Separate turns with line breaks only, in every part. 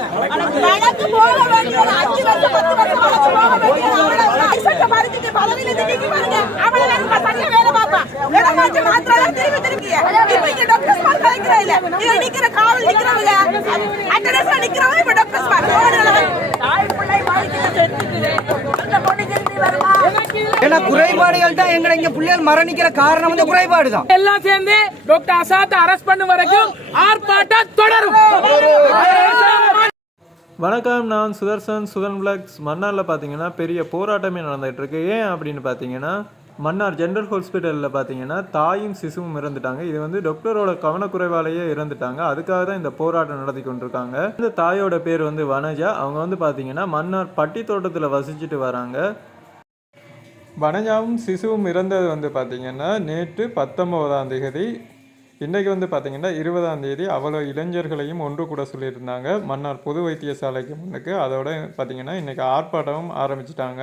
வழக்கு போக வேண்டியது. அஞ்சு வருஷம் பத்து வருஷம் வழக்கு போக வேண்டியது. அவளை லைசன்ஸை பறிச்சுட்டு பதவியில இருந்து நீக்கி பாருங்க. அவளை நான் சரியா வேலை பார்ப்பேன். இடமாச்சு மாத்திரம் திரும்பி திரும்பி இப்ப இங்க டாக்டர் ஸ்மார்ட் கலைக்கிற இல்ல. இங்க நிக்கிற காவல் நிக்கிறவங்க அட்டனஸ்ல நிக்கிறவங்க இப்ப டாக்டர் ஸ்மார்ட் தாய் பிள்ளை பாதிக்கிட்டு செத்துக்குது. அந்த பொண்ணு திரும்பி வருமா?
ஏன்னா குறைபாடுகள் தான் எங்களை இங்க பிள்ளைகள் மரணிக்கிற காரணம் வந்து குறைபாடு தான்
எல்லாம் சேர்ந்து டாக்டர் அசாத் அரெஸ்ட் பண்ணும் வரைக்கும் ஆர்ப்பாட்டம் தொடரும்.
வணக்கம் நான் சுதர்சன் சுதன் பிளாக்ஸ் மன்னாரில் பார்த்தீங்கன்னா பெரிய போராட்டமே நடந்துகிட்டு இருக்கு ஏன் அப்படின்னு பார்த்தீங்கன்னா மன்னார் ஜென்ரல் ஹாஸ்பிட்டலில் பார்த்தீங்கன்னா தாயும் சிசுவும் இறந்துட்டாங்க. இது வந்து டாக்டரோட கவனக்குறைவாலேயே இறந்துட்டாங்க. அதுக்காக தான் இந்த போராட்டம் நடத்தி கொண்டிருக்காங்க. இந்த தாயோட பேர் வந்து வனஜா. அவங்க வந்து பார்த்தீங்கன்னா மன்னார் பட்டி தோட்டத்தில் வசிச்சுட்டு வராங்க. வனஜாவும் சிசுவும் இறந்தது வந்து பார்த்தீங்கன்னா நேற்று பத்தொம்போதாம் தேதி இன்றைக்கு வந்து பார்த்தீங்கன்னா இருபதாம் தேதி அவ்வளோ இளைஞர்களையும் ஒன்று கூட சொல்லியிருந்தாங்க. மன்னார் பொது வைத்தியசாலைக்கு முன்னுக்கு. அதோட பார்த்தீங்கன்னா இன்றைக்கி ஆர்ப்பாட்டமும் ஆரம்பிச்சிட்டாங்க.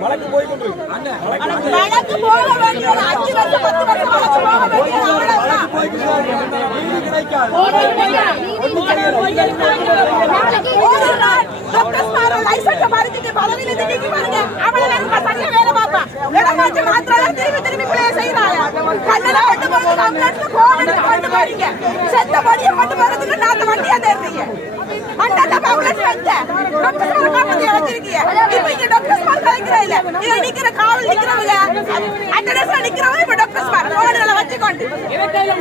வழக்கு போக வேண்டியது அஞ்சு வருஷம் பத்து வருஷம் வழக்கு போக வேண்டியது ஒரு நாள் டாக்டர் ஸ்மாரக் லைசன்ஸை பறிச்சுட்டு நீக்கி பாருங்க அவளை நான் சரியா வேலை பார்ப்பேன் மாத்திரம் திரும்பி திரும்பி பிள்ளைய செய்யறாங்க கண்ணுல கொண்டு போறது கம்ப்ளைண்ட்ல கோவம் கொண்டு போறீங்க செத்த படியை கொண்டு போறதுக்கு நாலு வண்டியா தேடுறீங்க அண்ணா பவுலட் வந்த டாக்டர் ஸ்மாரக் காப்பாத்தி வச்சிருக்கீங்க இப்போ இங்க டாக்டர் ஸ்மாரக் கலைக்கிற இல்ல. இங்க நிக்கிற காவல் நிக்கிறவங்க அட்டனஸ்ல நிக்கிறவங்க இப்ப டாக்டர் ஸ்மாரக் போர்டுகளை வச்சுக்கொண்டு.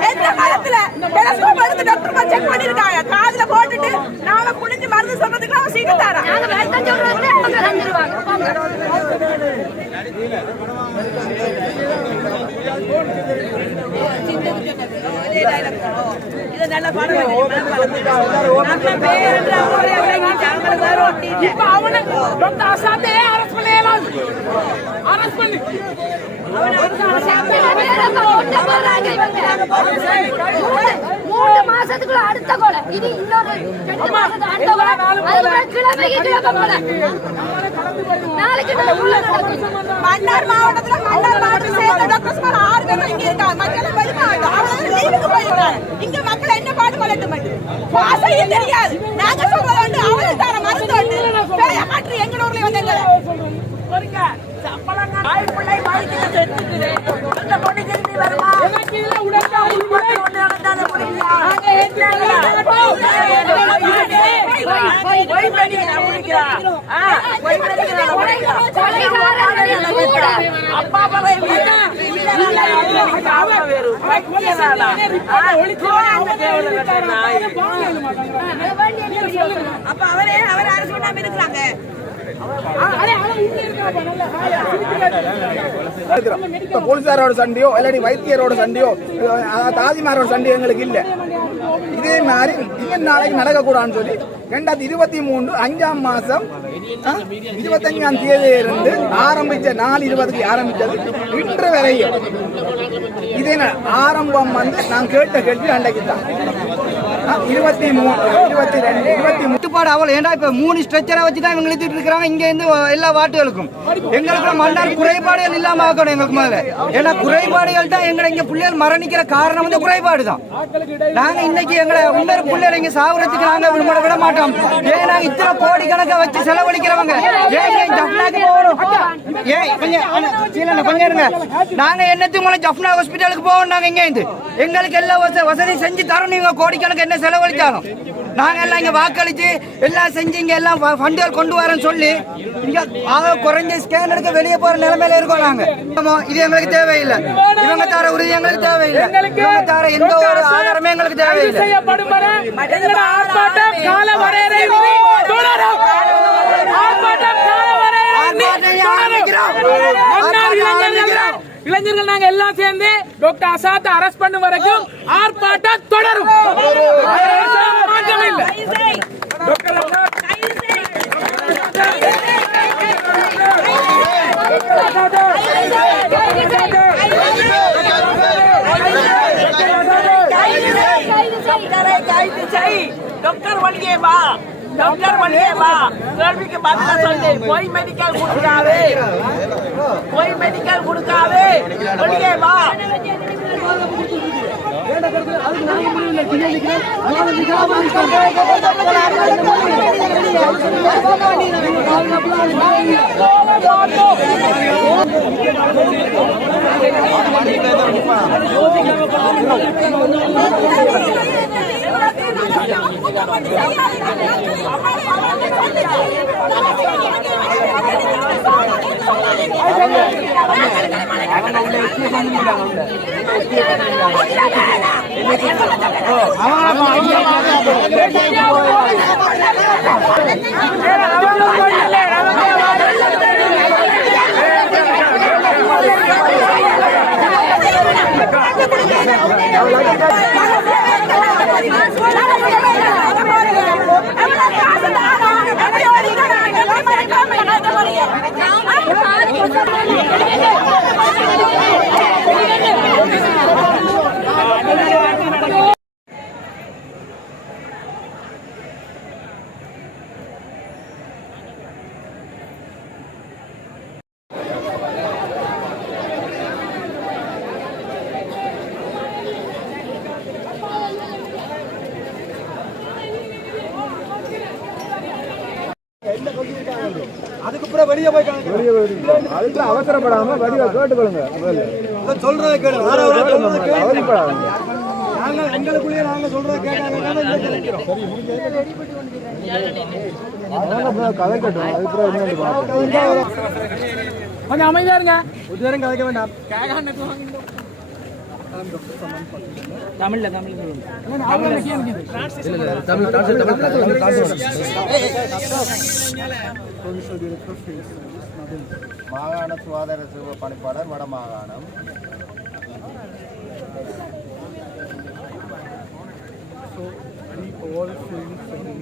எந்த காலத்துல டெலஸ்கோப் எடுத்து டாக்டர் செக் பண்ணிருக்காங்க? காதுல போட்டுட்டு நாம குடிஞ்சு மருந்து சொல்றதுக்கு அவன் சீட்டு தரான்
இப்ப அவனை டாக்டர் அசாத்தே அரெஸ்ட் பண்ணலாம் அரெஸ்ட் பண்ணு
மூணு மாசத்துக்குள்ள அடுத்த கொலை இது இன்னொரு ரெண்டு மாசத்துக்கு அடுத்த கொலை கிழமைக்கு கிழமை கொலை நாளைக்கு உள்ள
மன்னார் மாவட்டத்துல மன்னார் மாவட்டம் சேர்ந்த டாக்டர்ஸ் மேல ஆறு பேர் இங்க இருக்காங்க மக்கள் வெளி மாவட்டம் அவங்க லீவுக்கு போயிருக்காங்க இங்க மக்கள் வாசையும் தெரியாது நாங்க சொல்றது வந்து அவளுக்கு தர மருந்து வந்து பேய மாற்றி எங்க ஊர்ல வந்து எங்களை
பாருங்க அப்ப
அவரே அவர் அரசு பண்ணாம இருக்கிறாங்க
போலீசாரோட சண்டையோ இல்லாட்டி வைத்தியரோட சண்டையோ தாதிமாரோட சண்டையோ எங்களுக்கு இல்லை. இதே மாதிரி இன்னும் நாளைக்கு நடக்கக்கூடாதுன்னு சொல்லி ரெண்டாயிரத்தி இருபத்தி மூணு அஞ்சாம் மாசம் இருபத்தஞ்சாம் தேதியிலிருந்து ஆரம்பிச்ச நாலு இருபதுக்கு ஆரம்பித்தது இன்று வரையும். இதே ஆரம்பம் வந்து நான் கேட்ட கேள்வி அன்றைக்கு தான். இருபத்தி மூணு இருபத்தி ரெண்டு இருபத்தி முட்டுப்பாடு
அவ்வளோ அவள். ஏன்டா இப்போ மூணு ஸ்ட்ரெச்சரை வச்சு தான் இவங்க இழுத்துட்டு இருக்கிறாங்க? இங்கேருந்து எல்லா வாட்டுகளுக்கும் எங்களுக்கு மண்டால் குறைபாடுகள் இல்லாம ஆக்கணும் எங்களுக்கு முதல்ல. ஏன்னா குறைபாடுகள் தான் எங்களை இங்க பிள்ளைகள் மரணிக்கிற காரணம் வந்து குறைபாடு தான். நாங்க இன்னைக்கு எங்களை இன்னொரு பிள்ளைகள் இங்க சாகுறதுக்கு நாங்க விட விட மாட்டோம். ஏன் நாங்க இத்தனை கோடி கணக்கை வச்சு செலவழிக்கிறவங்க? ஏன் ஜப்னாக்கு போகணும்? ஏன் கொஞ்சம் கொஞ்சம் இருங்க. நாங்க என்னத்துக்கு மூலம் ஜப்னா ஹாஸ்பிட்டலுக்கு போவோம் நாங்க இங்க இருந்து? எங்களுக்கு எல்லா வசதி செஞ்சு தரணும். நீங்க கோடிக்கணக்கு என்ன செலவழிச்சாலும். நாங்க எல்லாம் இங்க வாக்களிச்சு எல்லாம் செஞ்சு இங்க எல்லாம் ஃபண்டுகள் கொண்டு வரேன்னு சொல்லி இங்க ஆக குறைஞ்ச ஸ்கேன் எடுக்க வெளியே போற நிலைமையில இருக்கோம் நாங்க. இது எங்களுக்கு தேவையில்லை. இவங்க தர உறுதி எங்களுக்கு தேவையில்லை. இவங்க தர எந்த ஒரு ஆதாரமே எங்களுக்கு தேவையில்லை.
இளைஞர்கள் நாங்க எல்லாம் சேர்ந்து டாக்டர் அசாத் அரெஸ்ட் பண்ணும் வரைக்கும் ஆர்ப்பாட்டம் தொடரும். மாற்றம் இல்லை டாக்டர் அசாத்
டாக்டர் வழியே வா. டாக்டர் வழியே வா. கேள்விக்கு பதில சொல்லு. போய் மெடிக்கல் கொடுக்காதே. போய் மெடிக்கல் கொடுக்காதே. வெளியே வா.
யோசிக்காம அதுக்கப்புறம்
அதுக்கு அவசரப்படாம வடிவ கேட்டுக்கொள்ளுங்க
சொல்றதை சொல்றதை கேளு நாங்க எங்களுக்குள்ளேயே நாங்க சொல்றதை கேட்டாங்க
கதைக்கட்டும் அதுக்கப்புறம்
கொஞ்சம் அமைதியா இருங்க.
உதயம் கதைக்க வேண்டாம்.
தமிழ்ல தமிழ்ல
மாகாண சுகாதார சேவை பணிப்பாளர் வட மாகாணம்
So we all feel sorry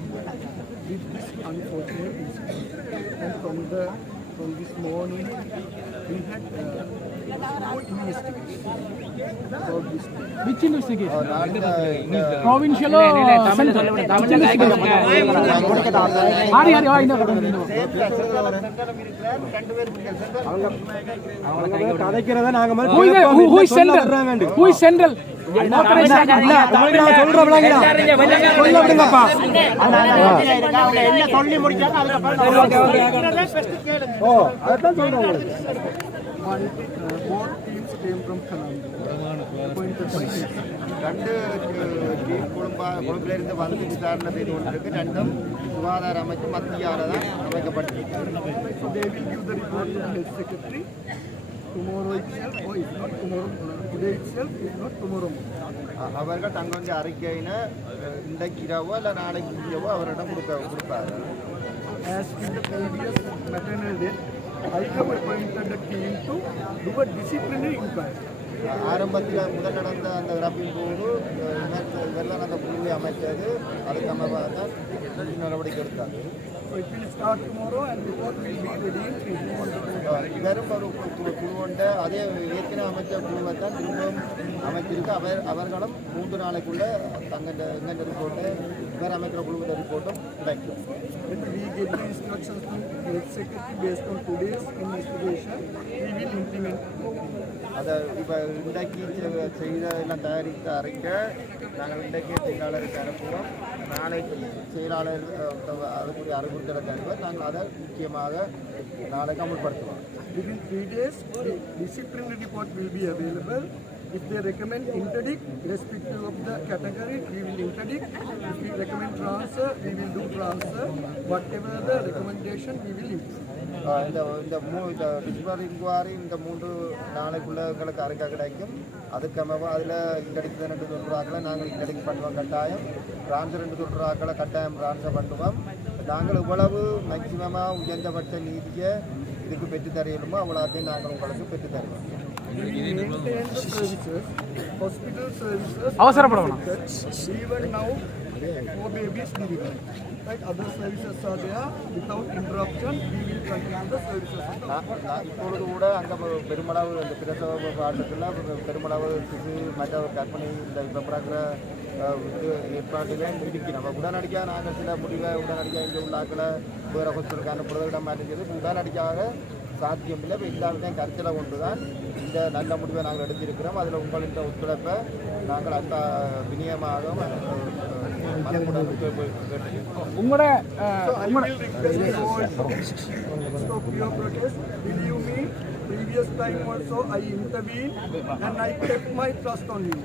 with this unfortunate incident. And from the from this morning, we had uh, investigation about this. Which investigation? Provincial or central? ஆரி ஆரி வா இந்த பக்கம்.
கதைக்கிறத நாங்க?
Who is central? One, uh, both teams came from Colombia. Appointed by
രണ്ട് team குடும்ப குழுப்பிலிருந்து வந்து விசாரணை செய்து கொண்டிருக்கு ரெண்டும் சுகாதார அமைச்சு மத்தியால தான் அமைக்கப்பட்டிருக்கு
So they will give the report to the health secretary tomorrow itself, or if not tomorrow, uh, today itself, if not tomorrow. morning.
அ- அவர்கள் தங்களுடைய அறிக்கையினை அஹ், இன்றைக்கு இரவோ இல்லை நாளைக்கு இரவோ அவரிடம் கொடுக்க கொடுப்பாரு
As in the previous maternal death, I have appointed a team to do a disciplinary inquiry.
ஆரம்பத்தில் முதல் நடந்த அந்த இறப்பின் போது அஹ், இவர் இவர்தான் அந்த குழுவை அமைச்சது அதுக்கு அமைப்பாக தான் நடவடிக்கை எடுத்தாங்க
So it will start tomorrow and report will be ready in three months.
வெறும் ஒரு குழு குழுவொண்ட அதே ஏற்கனவே அமைச்ச குழுவை தான் திரும்பவும் அமைச்சிருக்கு அவர் அவர்களும் மூன்று நாளைக்குள்ள தங்கண்ட எங்கண்ட ரிப்போர்ட்டு வேறு அமைக்கிற குழுவிட ரிப்போர்ட்டும் கிடைக்கும். அதை இப்போ இன்றைக்கு செய்த எல்லாம் தயாரித்த அறிக்க நாங்கள் இன்றைக்கு செயலாளருக்கு அனுப்புவோம் நாளைக்கு செயலாளர் அதுக்குரிய அறிவுறுத்தலை தருவோம் நாங்கள் அதை முக்கியமாக நாளைக்கு அமுல்படுத்துவோம்
Within three days, the disciplinary report will be available. If they recommend interdict, irrespective of the category, we will interdict. If we recommend transfer, we will do transfer. Whatever the recommendation, we will implement.
அஹ், இந்த இந்த மூ இந்த disciplinary இன்குவாரி இந்த மூன்று நாளைக்குள்ள எங்களுக்கு அறிக்கை கிடைக்கும் அதுக்கு அமைவா அதில் இங்கடிக்கு ரெண்டு சொல்கிறாக்களை நாங்கள் இங்கடிக்கு பண்ணுவோம் கட்டாயம். ட்ரான்ஸ்ஃபர் ரெண்டு சொல்கிறாக்களை கட்டாயம் ட்ரான்ஸ்ஃபர் பண்ணுவோம். நாங்கள் இவ்வளவு மேக்சிமமாக உயர்ந்தபட்ச நீதியை இதுக்கு பெற்றுத் தரையிலுமோ அவ்வளோத்தையும் நாங்கள் உங்களுக்கு பெற்றுத் தருவோம்
We will maintain the services, hospital services.
அவசரப்படணும்
that other services are there. Without interruption, we will continue the services.
நான் நான் இப்பொழுது கூட அங்கே பெருமளவு இந்த பிரசவ பாடத்தில் பெருமளவு சிசு மற்ற கற்பனை இந்த இப்போ பிறக்கிற இது ஏற்பாட்டிலே இருக்கு நம்ம உடனடியாக நாங்கள் சில முடிவை உடனடியாக இங்கே உள்ளாக்களை வேறு ஹாஸ்பிட்டலுக்கு அனுப்புறது இடம் மாட்டேங்குது உடனடியாக சாத்தியம் இல்லை இப்போ எல்லாருக்கும் கருத்தில் கொண்டு தான் இந்த நல்ல முடிவை நாங்கள் எடுத்திருக்கிறோம் அதில் உங்களின் ஒத்துழைப்பை நாங்கள் அந்த விநியமாக
உங்களோட
So I will request you all to stop your protest. Believe me, previous time also I intervened and I kept my trust on you.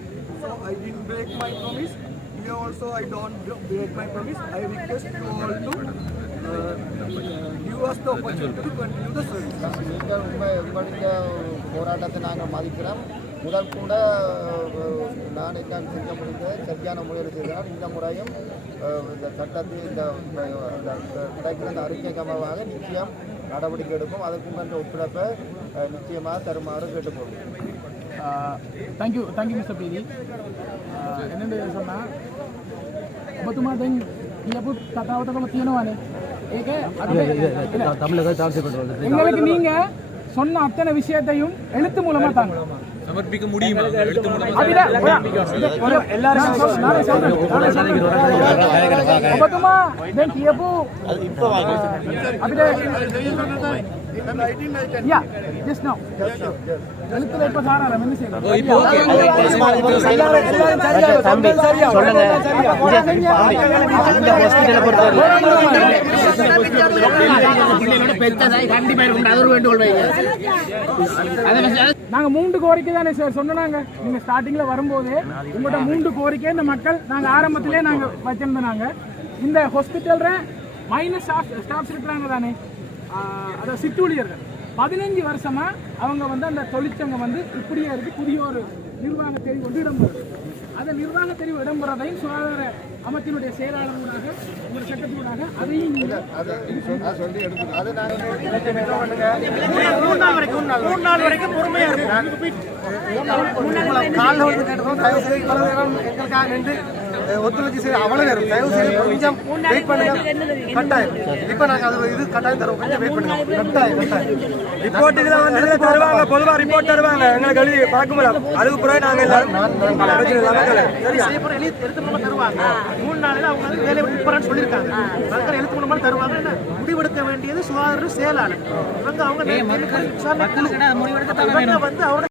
So I didn't break my promise. Here also I don't break my promise. I request you all to uh, give us the opportunity to continue the service.
நீங்கள் உண்மை உங்களுடைய போராட்டத்தை நாங்கள் மதிக்கிறோம் முதல் கூட அஹ், நான் என்ன செஞ்ச முடிந்த சரியான முறையில் செய்தால் இந்த முறையும் அஹ், இந்த சட்டத்தில் இந்த இந்த- இந்த கிடைக்கிற இந்த அறிக்கை கமவாக நிச்சயம் நடவடிக்கை எடுப்போம் அதுக்கு மேன்ற ஒத்துழைப்பை அஹ், நிச்சயமாக தருமாறு கேட்டுக்கொள்வோம்
தேங்க்யூ தேங்க்யூ மிஸ்டர் පීරි එන්නට සොන්නා ඔබතුමා දැන් කියපු කතාවතකම තියෙනවානේ ඒක எங்களுக்கு நீங்க சொன்ன அத்தனை விஷயத்தையும் எழுத்து மூலமா தாங்க
சமர்ப்பிக்க முடியுமா?
நாங்க மூன்று கோரிக்கை தானே சார் சொன்னாங்க நீங்க ஸ்டார்டிங்ல வரும்போது உங்களோட மூன்று கோரிக்கை இந்த மக்கள் நாங்க ஆரம்பத்திலே நாங்க வச்சிருந்தாங்க இந்த ஹாஸ்பிட்டல்ல மைனஸ் ஸ்டாஃப் ஸ்டாஃப்ஸ் இருக்கிறாங்க தானே அதாவது சிற்றூழியர்கள். பதினஞ்சு வருஷமா அவங்க வந்து அந்த தொழிற்சங்கம் வந்து இப்படியே இருக்கு. புதிய ஒரு நிர்வாகத்தை கொண்டு இடம் அந்த நிர்வாக தெரிவு இடம்பெறதையும் சுகாதார அமைச்சினுடைய செயலாளர்களாக உங்கள் சட்டத்தினூடாக அதையும்
அதை அதை சொல்லி எடுக்கணும் அது நாங்கள்
காலில் வந்து கேட்டுக்கோம் தயவு செய்து எங்களுக்காக நின்று ஒத்துழைச்சி செய்ய அவ்வளவு நேரம். தயவு செய்து கொஞ்சம் வெயிட் பண்ணுங்க. கட்டாயம். இப்போ நாங்கள் அது இது கட்டாயம் தருவோம். கொஞ்சம் வெயிட் பண்ணுங்க. கட்டாயம் கட்டாயம். ரிப்போர்ட் இதில் வந்து தருவாங்க. பொதுவாக ரிப்போர்ட் தருவாங்க. எங்களுக்கு எழுதி பார்க்க முடியல அதுக்கு பிறகு நாங்கள் எல்லாரும் சரியா?
மூணு நாளில் அவங்க வந்து வேலையை விட்டு போறான்னு சொல்லியிருக்காங்க. அதுக்கு எழுத்து மூலமா தருவாங்க. என்ன? முடிவெடுக்க வேண்டியது சுகாதார செயலாளர். இவங்க அவங்க வந்து அவரோட